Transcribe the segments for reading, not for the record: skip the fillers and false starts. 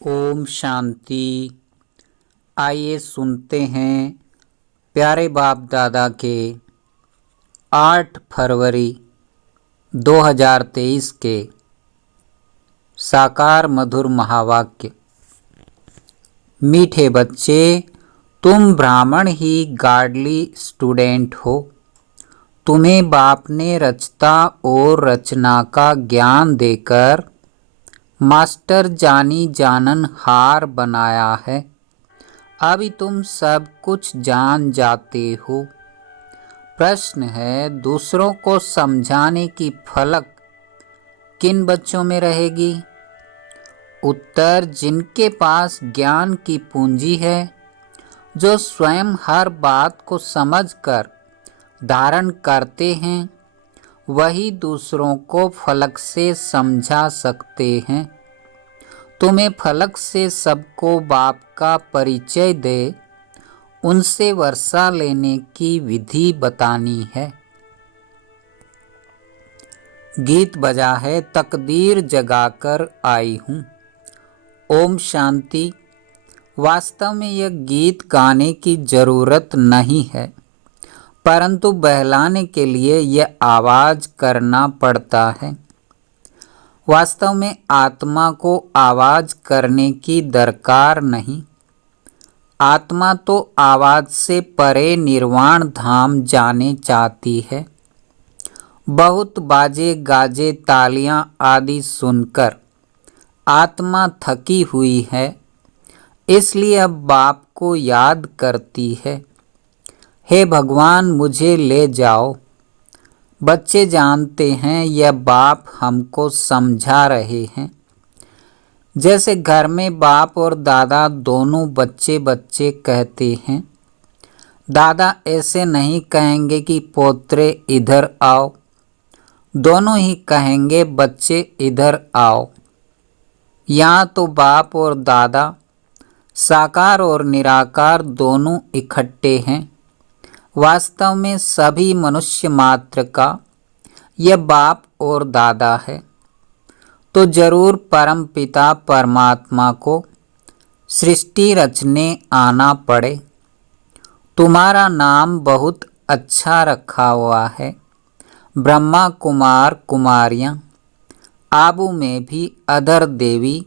ओम शांति। आइए सुनते हैं प्यारे बाप दादा के 8 फरवरी 2023 के साकार मधुर महावाक्य। मीठे बच्चे, तुम ब्राह्मण ही गार्डली स्टूडेंट हो। तुम्हें बाप ने रचता और रचना का ज्ञान देकर मास्टर जानी जानन हार बनाया है। अभी तुम सब कुछ जान जाते हो। प्रश्न है, दूसरों को समझाने की फलक किन बच्चों में रहेगी? उत्तर, जिनके पास ज्ञान की पूंजी है, जो स्वयं हर बात को समझकर धारण करते हैं, वही दूसरों को फलक से समझा सकते हैं। तुम्हें फलक से सबको बाप का परिचय दे उनसे वर्षा लेने की विधि बतानी है। गीत बजा है, तकदीर जगाकर आई हूँ। ओम शांति। वास्तव में यह गीत गाने की जरूरत नहीं है, परंतु बहलाने के लिए यह आवाज करना पड़ता है। वास्तव में आत्मा को आवाज करने की दरकार नहीं। आत्मा तो आवाज से परे निर्वाण धाम जाने चाहती है। बहुत बाजे गाजे तालियां आदि सुनकर आत्मा थकी हुई है, इसलिए अब बाप को याद करती है। हे भगवान, मुझे ले जाओ। बच्चे जानते हैं यह बाप हमको समझा रहे हैं। जैसे घर में बाप और दादा दोनों बच्चे बच्चे कहते हैं। दादा ऐसे नहीं कहेंगे कि पोत्रे इधर आओ, दोनों ही कहेंगे बच्चे इधर आओ। यहाँ तो बाप और दादा साकार और निराकार दोनों इकट्ठे हैं। वास्तव में सभी मनुष्य मात्र का यह बाप और दादा है। तो जरूर परम पिता परमात्मा को सृष्टि रचने आना पड़े। तुम्हारा नाम बहुत अच्छा रखा हुआ है, ब्रह्मा कुमार कुमारियाँ। आबू में भी अधर देवी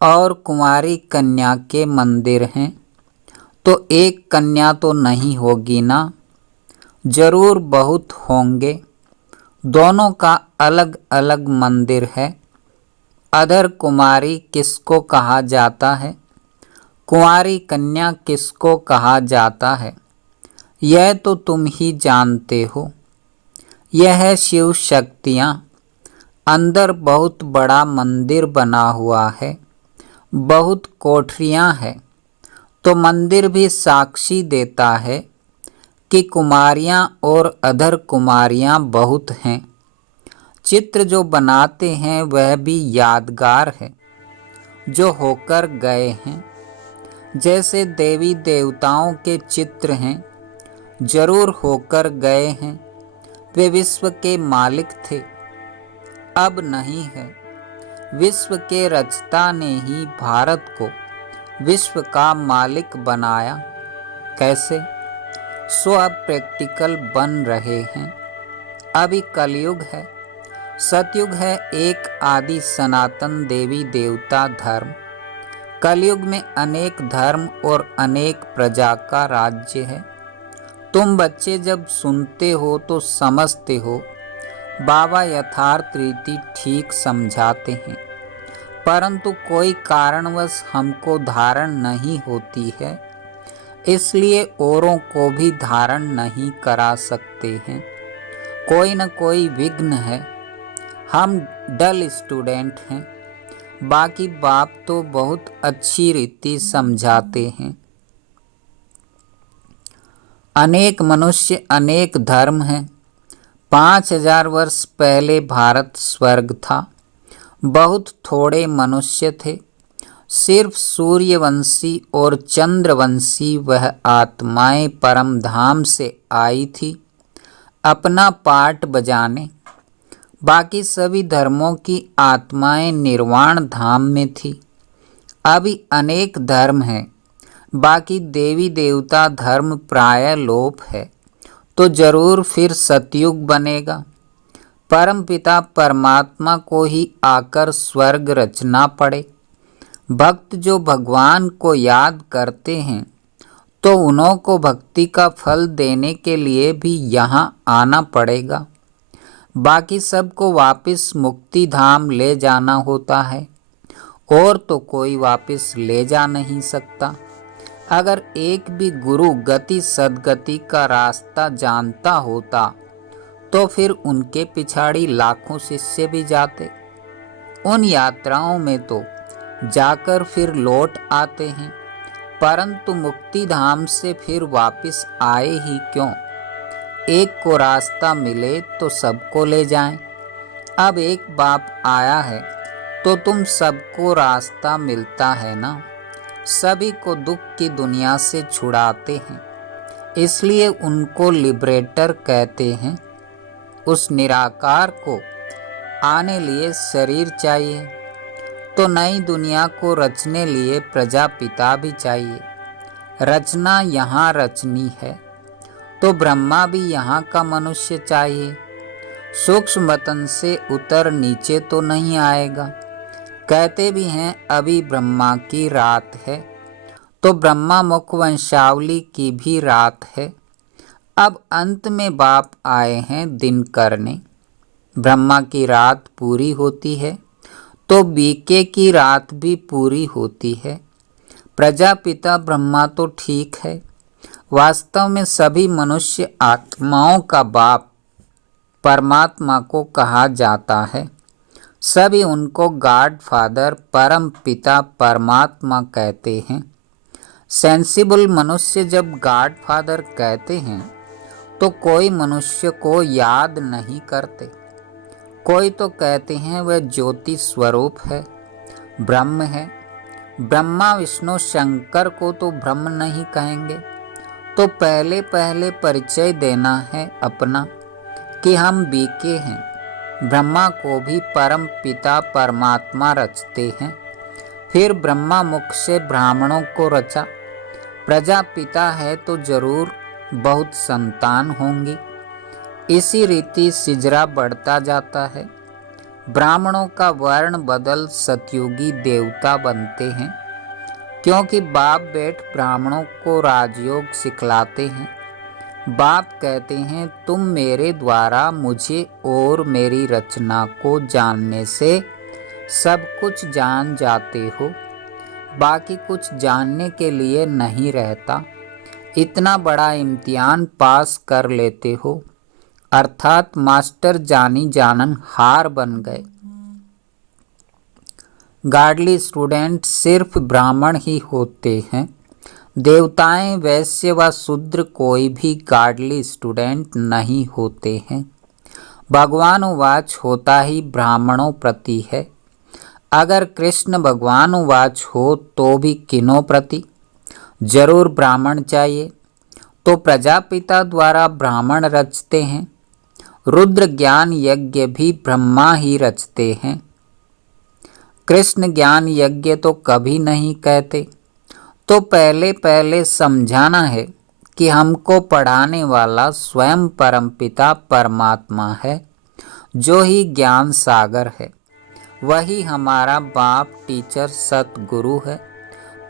और कुमारी कन्या के मंदिर हैं, तो एक कन्या तो नहीं होगी ना? जरूर बहुत होंगे। दोनों का अलग अलग मंदिर है। अधर कुमारी किसको कहा जाता है, कुंवारी कन्या किसको कहा जाता है, यह तो तुम ही जानते हो। यह है शिव शक्तियाँ। अंदर बहुत बड़ा मंदिर बना हुआ है, बहुत कोठरियाँ हैं। तो मंदिर भी साक्षी देता है कि कुमारियाँ और अधर कुमारियाँ बहुत हैं। चित्र जो बनाते हैं वह भी यादगार है, जो होकर गए हैं। जैसे देवी देवताओं के चित्र हैं, जरूर होकर गए हैं। वे विश्व के मालिक थे, अब नहीं है। विश्व के रचता ने ही भारत को विश्व का मालिक बनाया। कैसे? सो अब प्रैक्टिकल बन रहे हैं। अभी कलयुग है, सतयुग है, एक आदि सनातन देवी देवता धर्म। कलयुग में अनेक धर्म और अनेक प्रजा का राज्य है। तुम बच्चे जब सुनते हो तो समझते हो बाबा यथार्थ रीति ठीक समझाते हैं, परंतु कोई कारणवश हमको धारण नहीं होती है, इसलिए औरों को भी धारण नहीं करा सकते हैं। कोई न कोई विघ्न है। हम डल स्टूडेंट हैं। बाकी बाप तो बहुत अच्छी रीति समझाते हैं। अनेक मनुष्य अनेक धर्म हैं। 5000 वर्ष पहले भारत स्वर्ग था। बहुत थोड़े मनुष्य थे। सिर्फ सूर्यवंशी और चंद्रवंशी वह आत्माएं परम धाम से आई थी अपना पाठ बजाने। बाकी सभी धर्मों की आत्माएं निर्वाण धाम में थी। अभी अनेक धर्म हैं, बाकी देवी देवता धर्म प्राय लोप है, तो जरूर फिर सतयुग बनेगा। परमपिता परमात्मा को ही आकर स्वर्ग रचना पड़े। भक्त जो भगवान को याद करते हैं तो उन्हों को भक्ति का फल देने के लिए भी यहाँ आना पड़ेगा। बाकी सबको वापस मुक्ति धाम ले जाना होता है, और तो कोई वापस ले जा नहीं सकता। अगर एक भी गुरु गति सदगति का रास्ता जानता होता तो फिर उनके पिछाड़ी लाखों शिष्य भी जाते। उन यात्राओं में तो जाकर फिर लौट आते हैं, परंतु मुक्ति धाम से फिर वापस आए ही क्यों। एक को रास्ता मिले तो सबको ले जाएं। अब एक बाप आया है तो तुम सबको रास्ता मिलता है ना। सभी को दुख की दुनिया से छुड़ाते हैं, इसलिए उनको लिबरेटर कहते हैं। उस निराकार को आने लिए शरीर चाहिए, तो नई दुनिया को रचने लिए प्रजापिता भी चाहिए। रचना यहाँ रचनी है तो ब्रह्मा भी यहाँ का मनुष्य चाहिए। सूक्ष्म वतन से उतर नीचे तो नहीं आएगा। कहते भी हैं अभी ब्रह्मा की रात है, तो ब्रह्मा मुख वंशावली की भी रात है। अब अंत में बाप आए हैं दिन करने। ब्रह्मा की रात पूरी होती है तो बीके की रात भी पूरी होती है। प्रजापिता ब्रह्मा तो ठीक है, वास्तव में सभी मनुष्य आत्माओं का बाप परमात्मा को कहा जाता है। सभी उनको गॉड फादर परम पिता परमात्मा कहते हैं। सेंसिबल मनुष्य जब गॉड फादर कहते हैं तो कोई मनुष्य को याद नहीं करते। कोई तो कहते हैं वह ज्योति स्वरूप है, ब्रह्म है। ब्रह्मा विष्णु शंकर को तो ब्रह्म नहीं कहेंगे, तो पहले पहले परिचय देना है अपना कि हम बीके हैं। ब्रह्मा को भी परम पिता परमात्मा रचते हैं, फिर ब्रह्मा मुख से ब्राह्मणों को रचा। प्रजापिता है तो जरूर बहुत संतान होंगी। इसी रीति सिजरा बढ़ता जाता है। ब्राह्मणों का वर्ण बदल सतयुगी देवता बनते हैं, क्योंकि बाप बेट ब्राह्मणों को राजयोग सिखलाते हैं। बाप कहते हैं तुम मेरे द्वारा मुझे और मेरी रचना को जानने से सब कुछ जान जाते हो, बाकी कुछ जानने के लिए नहीं रहता। इतना बड़ा इम्तिहान पास कर लेते हो, अर्थात मास्टर जानी जानन हार बन गए। गार्डली स्टूडेंट सिर्फ ब्राह्मण ही होते हैं। देवताएं वैश्य व शूद्र कोई भी गार्डली स्टूडेंट नहीं होते हैं। भगवान वाच होता ही ब्राह्मणों प्रति है। अगर कृष्ण भगवान वाच हो तो भी किनों प्रति? जरूर ब्राह्मण चाहिए। तो प्रजापिता द्वारा ब्राह्मण रचते हैं। रुद्र ज्ञान यज्ञ भी ब्रह्मा ही रचते हैं। कृष्ण ज्ञान यज्ञ तो कभी नहीं कहते। तो पहले पहले समझाना है कि हमको पढ़ाने वाला स्वयं परमपिता परमात्मा है, जो ही ज्ञान सागर है। वही हमारा बाप टीचर सतगुरु है।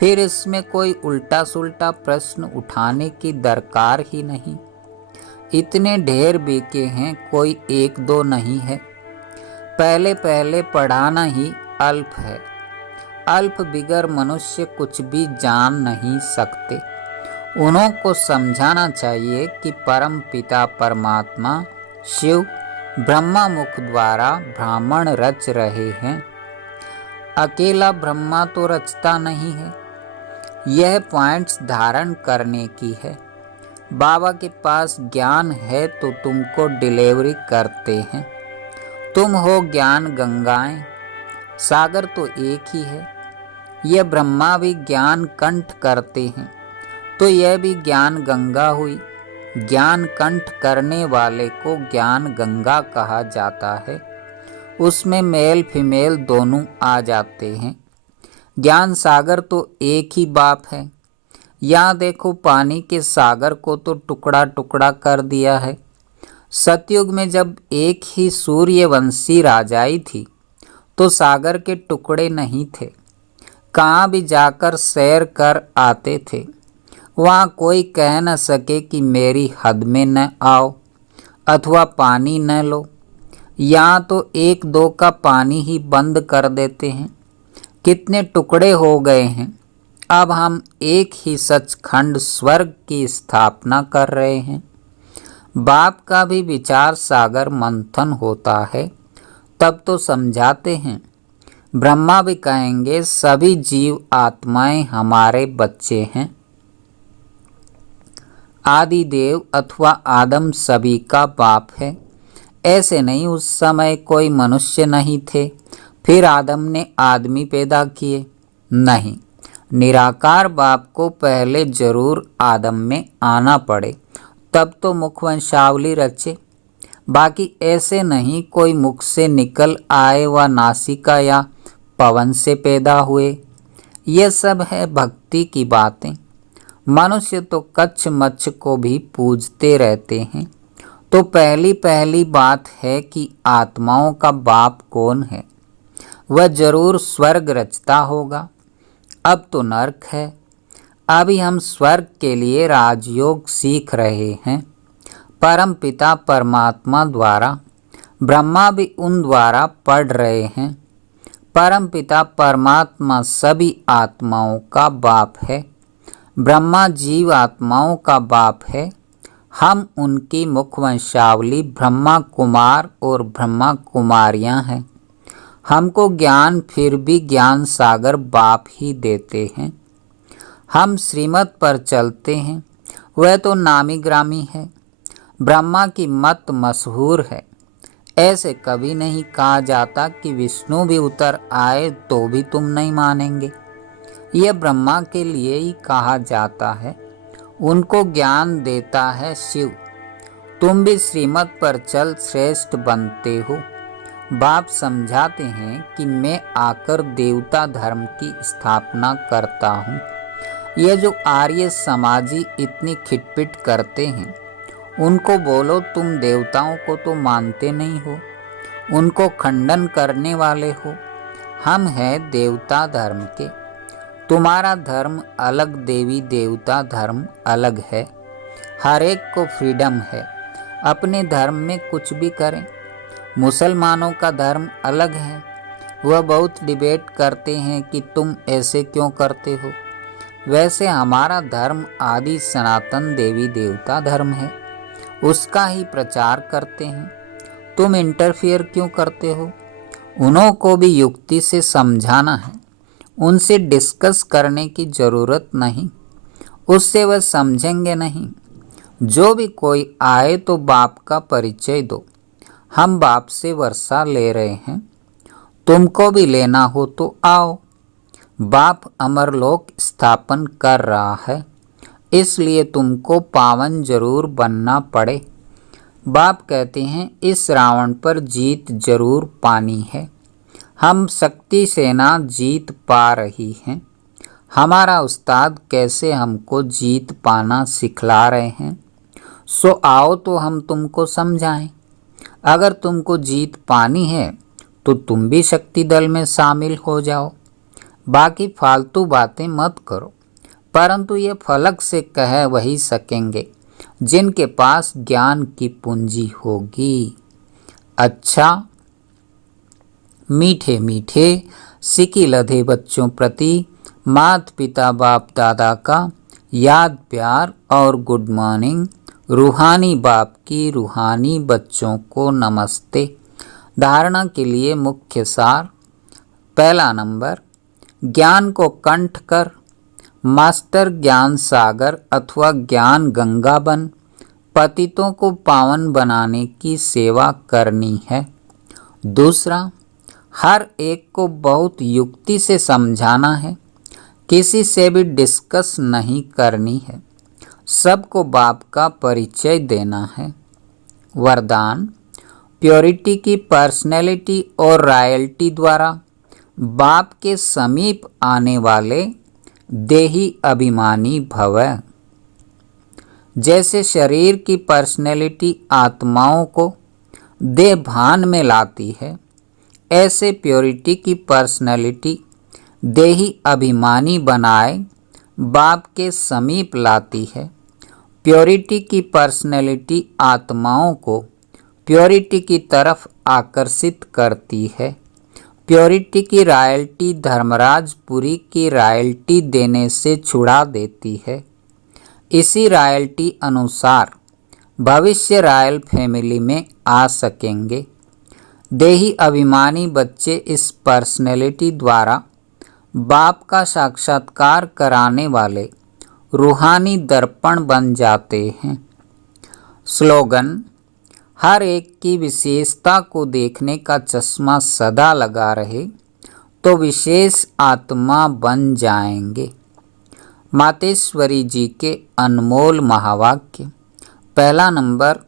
फिर इसमें कोई उल्टा सुल्टा प्रश्न उठाने की दरकार ही नहीं। इतने ढेर बीके हैं, कोई एक दो नहीं है। पहले पहले पढ़ाना ही अल्प है। अल्प बिगर मनुष्य कुछ भी जान नहीं सकते। उन्हों को समझाना चाहिए कि परम पिता परमात्मा शिव ब्रह्मा मुख द्वारा ब्राह्मण रच रहे हैं। अकेला ब्रह्मा तो रचता नहीं है। यह पॉइंट्स धारण करने की है। बाबा के पास ज्ञान है तो तुमको डिलीवरी करते हैं। तुम हो ज्ञान गंगाएं, सागर तो एक ही है। यह ब्रह्मा भी ज्ञान कंठ करते हैं, तो यह भी ज्ञान गंगा हुई। ज्ञान कंठ करने वाले को ज्ञान गंगा कहा जाता है। उसमें मेल फीमेल दोनों आ जाते हैं। ज्ञान सागर तो एक ही बाप है। यहाँ देखो, पानी के सागर को तो टुकड़ा टुकड़ा कर दिया है। सतयुग में जब एक ही सूर्यवंशी राजाई थी तो सागर के टुकड़े नहीं थे। कहाँ भी जाकर सैर कर आते थे, वहाँ कोई कह न सके कि मेरी हद में न आओ अथवा पानी न लो। यहाँ तो एक दो का पानी ही बंद कर देते हैं। कितने टुकड़े हो गए हैं। अब हम एक ही सचखंड स्वर्ग की स्थापना कर रहे हैं। बाप का भी विचार सागर मंथन होता है, तब तो समझाते हैं। ब्रह्मा भी कहेंगे सभी जीव आत्माएं हमारे बच्चे हैं। आदि देव अथवा आदम सभी का बाप है। ऐसे नहीं उस समय कोई मनुष्य नहीं थे, फिर आदम ने आदमी पैदा किए। नहीं, निराकार बाप को पहले जरूर आदम में आना पड़े, तब तो मुखवंशावली रचे। बाकी ऐसे नहीं कोई मुख से निकल आए व नासिका या पवन से पैदा हुए। ये सब है भक्ति की बातें। मनुष्य तो कच्छ मच्छ को भी पूजते रहते हैं। तो पहली पहली बात है कि आत्माओं का बाप कौन है। वह जरूर स्वर्ग रचता होगा। अब तो नरक है। अभी हम स्वर्ग के लिए राजयोग सीख रहे हैं। परम पिता परमात्मा द्वारा, ब्रह्मा भी उन द्वारा पढ़ रहे हैं। परम पिता परमात्मा सभी आत्माओं का बाप है। ब्रह्मा जीव आत्माओं का बाप है। हम उनकी मुखवंशावली ब्रह्मा कुमार और ब्रह्मा कुमारियां हैं। हमको ज्ञान फिर भी ज्ञान सागर बाप ही देते हैं। हम श्रीमत पर चलते हैं, वह तो नामी ग्रामी है। ब्रह्मा की मत मशहूर है। ऐसे कभी नहीं कहा जाता कि विष्णु भी उतर आए तो भी तुम नहीं मानेंगे। यह ब्रह्मा के लिए ही कहा जाता है। उनको ज्ञान देता है शिव। तुम भी श्रीमत पर चल श्रेष्ठ बनते हो। बाप समझाते हैं कि मैं आकर देवता धर्म की स्थापना करता हूँ। ये जो आर्य समाजी इतनी खिटपिट करते हैं, उनको बोलो तुम देवताओं को तो मानते नहीं हो, उनको खंडन करने वाले हो। हम हैं देवता धर्म के। तुम्हारा धर्म अलग, देवी देवता धर्म अलग है। हर एक को फ्रीडम है, अपने धर्म में कुछ भी करें। मुसलमानों का धर्म अलग है। वह बहुत डिबेट करते हैं कि तुम ऐसे क्यों करते हो। वैसे हमारा धर्म आदि सनातन देवी देवता धर्म है, उसका ही प्रचार करते हैं। तुम इंटरफियर क्यों करते हो। उन्हों को भी युक्ति से समझाना है। उनसे डिस्कस करने की ज़रूरत नहीं, उससे वह समझेंगे नहीं। जो भी कोई आए तो बाप का परिचय दो। हम बाप से वर्षा ले रहे हैं, तुमको भी लेना हो तो आओ। बाप अमरलोक स्थापन कर रहा है, इसलिए तुमको पावन जरूर बनना पड़े। बाप कहते हैं इस रावण पर जीत जरूर पानी है। हम शक्ति सेना जीत पा रही हैं। हमारा उस्ताद कैसे हमको जीत पाना सिखला रहे हैं। सो आओ तो हम तुमको समझाएं। अगर तुमको जीत पानी है तो तुम भी शक्ति दल में शामिल हो जाओ। बाकी फालतू बातें मत करो। परंतु ये फलक से कह वही सकेंगे जिनके पास ज्ञान की पूंजी होगी। अच्छा, मीठे मीठे सिकी लधे बच्चों प्रति मात पिता बाप दादा का याद प्यार और गुड मॉर्निंग। रूहानी बाप की रूहानी बच्चों को नमस्ते। धारणा के लिए मुख्य सार। पहला नंबर, ज्ञान को कंठ कर मास्टर ज्ञान सागर अथवा ज्ञान गंगा बन पतितों को पावन बनाने की सेवा करनी है। दूसरा, हर एक को बहुत युक्ति से समझाना है, किसी से भी डिस्कस नहीं करनी है, सबको बाप का परिचय देना है। वरदान, प्योरिटी की पर्सनैलिटी और रॉयल्टी द्वारा बाप के समीप आने वाले देही अभिमानी भव। जैसे शरीर की पर्सनैलिटी आत्माओं को देह भान में लाती है, ऐसे प्योरिटी की पर्सनैलिटी देही अभिमानी बनाए बाप के समीप लाती है। प्योरिटी की पर्सनैलिटी आत्माओं को प्योरिटी की तरफ आकर्षित करती है। प्योरिटी की रॉयल्टी धर्मराजपुरी की रॉयल्टी देने से छुड़ा देती है। इसी रॉयल्टी अनुसार भविष्य रॉयल फैमिली में आ सकेंगे। देही अभिमानी बच्चे इस पर्सनैलिटी द्वारा बाप का साक्षात्कार कराने वाले रूहानी दर्पण बन जाते हैं। स्लोगन: हर एक की विशेषता को देखने का चश्मा सदा लगा रहे तो विशेष आत्मा बन जाएंगे। मातेश्वरी जी के अनमोल महावाक्य। पहला नंबर,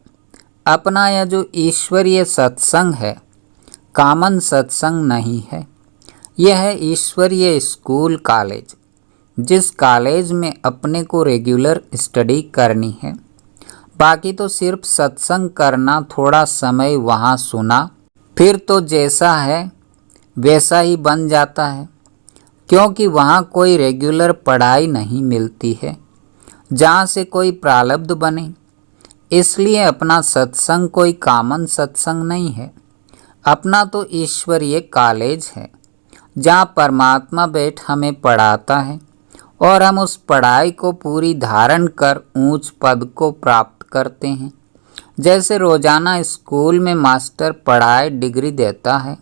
अपना यह जो ईश्वरीय सत्संग है कॉमन सत्संग नहीं है। यह है ईश्वरीय स्कूल कॉलेज, जिस कॉलेज में अपने को रेगुलर स्टडी करनी है। बाकी तो सिर्फ सत्संग करना, थोड़ा समय वहाँ सुना, फिर तो जैसा है वैसा ही बन जाता है, क्योंकि वहाँ कोई रेगुलर पढ़ाई नहीं मिलती है जहाँ से कोई प्रारब्ध बने। इसलिए अपना सत्संग कोई कॉमन सत्संग नहीं है। अपना तो ईश्वरीय कॉलेज है जहाँ परमात्मा बैठ हमें पढ़ाता है और हम उस पढ़ाई को पूरी धारण कर ऊंच पद को प्राप्त करते हैं। जैसे रोजाना स्कूल में मास्टर पढ़ाए डिग्री देता है,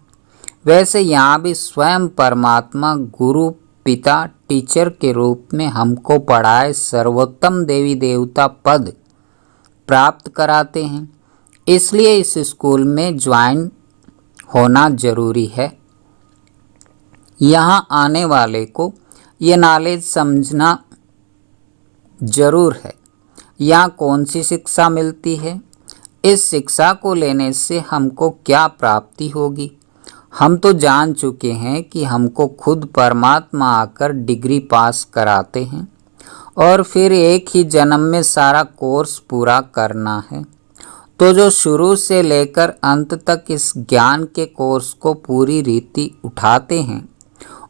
वैसे यहाँ भी स्वयं परमात्मा गुरु पिता टीचर के रूप में हमको पढ़ाए सर्वोत्तम देवी देवता पद प्राप्त कराते हैं। इसलिए इस स्कूल में ज्वाइन होना जरूरी है। यहाँ आने वाले को ये नॉलेज समझना जरूर है यहाँ कौन सी शिक्षा मिलती है, इस शिक्षा को लेने से हमको क्या प्राप्ति होगी। हम तो जान चुके हैं कि हमको खुद परमात्मा आकर डिग्री पास कराते हैं और फिर एक ही जन्म में सारा कोर्स पूरा करना है। तो जो शुरू से लेकर अंत तक इस ज्ञान के कोर्स को पूरी रीति उठाते हैं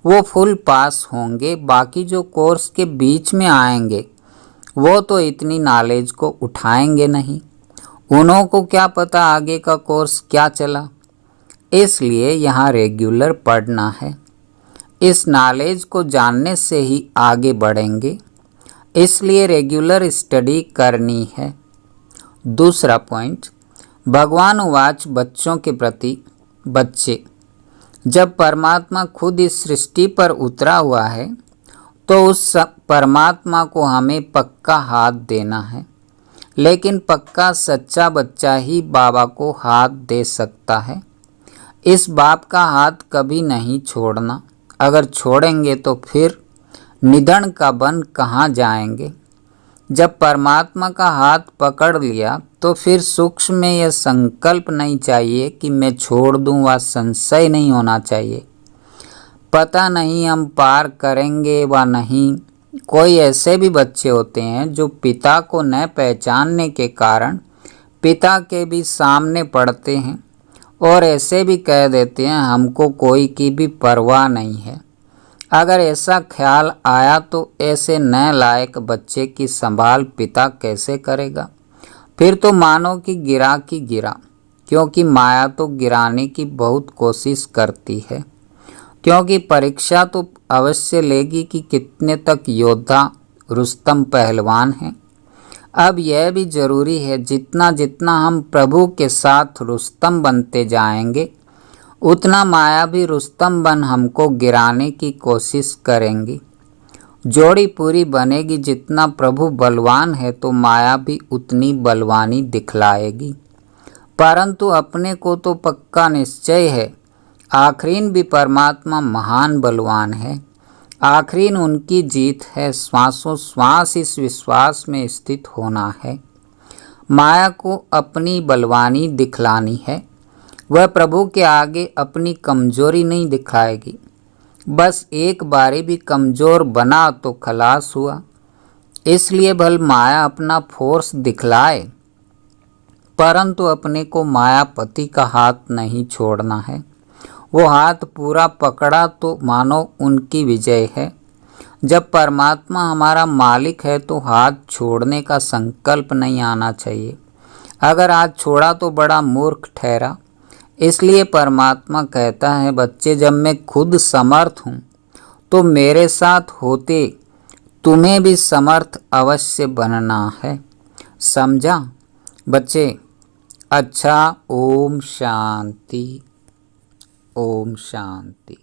वो फुल पास होंगे। बाकी जो कोर्स के बीच में आएंगे वो तो इतनी नॉलेज को उठाएंगे नहीं, उन्हों को क्या पता आगे का कोर्स क्या चला। इसलिए यहाँ रेगुलर पढ़ना है। इस नॉलेज को जानने से ही आगे बढ़ेंगे, इसलिए रेगुलर स्टडी करनी है। दूसरा पॉइंट, भगवान उवाच बच्चों के प्रति। बच्चे, जब परमात्मा खुद इस सृष्टि पर उतरा हुआ है तो उस परमात्मा को हमें पक्का हाथ देना है, लेकिन पक्का सच्चा बच्चा ही बाबा को हाथ दे सकता है। इस बाप का हाथ कभी नहीं छोड़ना। अगर छोड़ेंगे तो फिर निधन का बन कहाँ जाएंगे। जब परमात्मा का हाथ पकड़ लिया तो फिर सूक्ष्म में यह संकल्प नहीं चाहिए कि मैं छोड़ दूं, व संशय नहीं होना चाहिए पता नहीं हम पार करेंगे व नहीं। कोई ऐसे भी बच्चे होते हैं जो पिता को न पहचानने के कारण पिता के भी सामने पड़ते हैं और ऐसे भी कह देते हैं हमको कोई की भी परवाह नहीं है। अगर ऐसा ख्याल आया तो ऐसे न लायक बच्चे की संभाल पिता कैसे करेगा। फिर तो मानो कि गिरा, क्योंकि माया तो गिराने की बहुत कोशिश करती है, क्योंकि परीक्षा तो अवश्य लेगी कि कितने तक योद्धा रुस्तम पहलवान हैं। अब यह भी जरूरी है जितना जितना हम प्रभु के साथ रुस्तम बनते जाएंगे उतना माया भी रुस्तम बन हमको गिराने की कोशिश करेंगी। जोड़ी पूरी बनेगी। जितना प्रभु बलवान है तो माया भी उतनी बलवानी दिखलाएगी। परंतु अपने को तो पक्का निश्चय है आखरीन भी परमात्मा महान बलवान है। आखरीन उनकी जीत है। श्वासों श्वास इस विश्वास में स्थित होना है। माया को अपनी बलवानी दिखलानी है। वह प्रभु के आगे अपनी कमजोरी नहीं दिखाएगी। बस एक बारी भी कमज़ोर बना तो खलास हुआ। इसलिए भल माया अपना फोर्स दिखलाए, परंतु अपने को मायापति का हाथ नहीं छोड़ना है। वो हाथ पूरा पकड़ा तो मानो उनकी विजय है। जब परमात्मा हमारा मालिक है तो हाथ छोड़ने का संकल्प नहीं आना चाहिए। अगर हाथ छोड़ा तो बड़ा मूर्ख ठहरा। इसलिए परमात्मा कहता है, बच्चे जब मैं खुद समर्थ हूँ तो मेरे साथ होते तुम्हें भी समर्थ अवश्य बनना है। समझा बच्चे? अच्छा, ओम शांति। ओम शांति।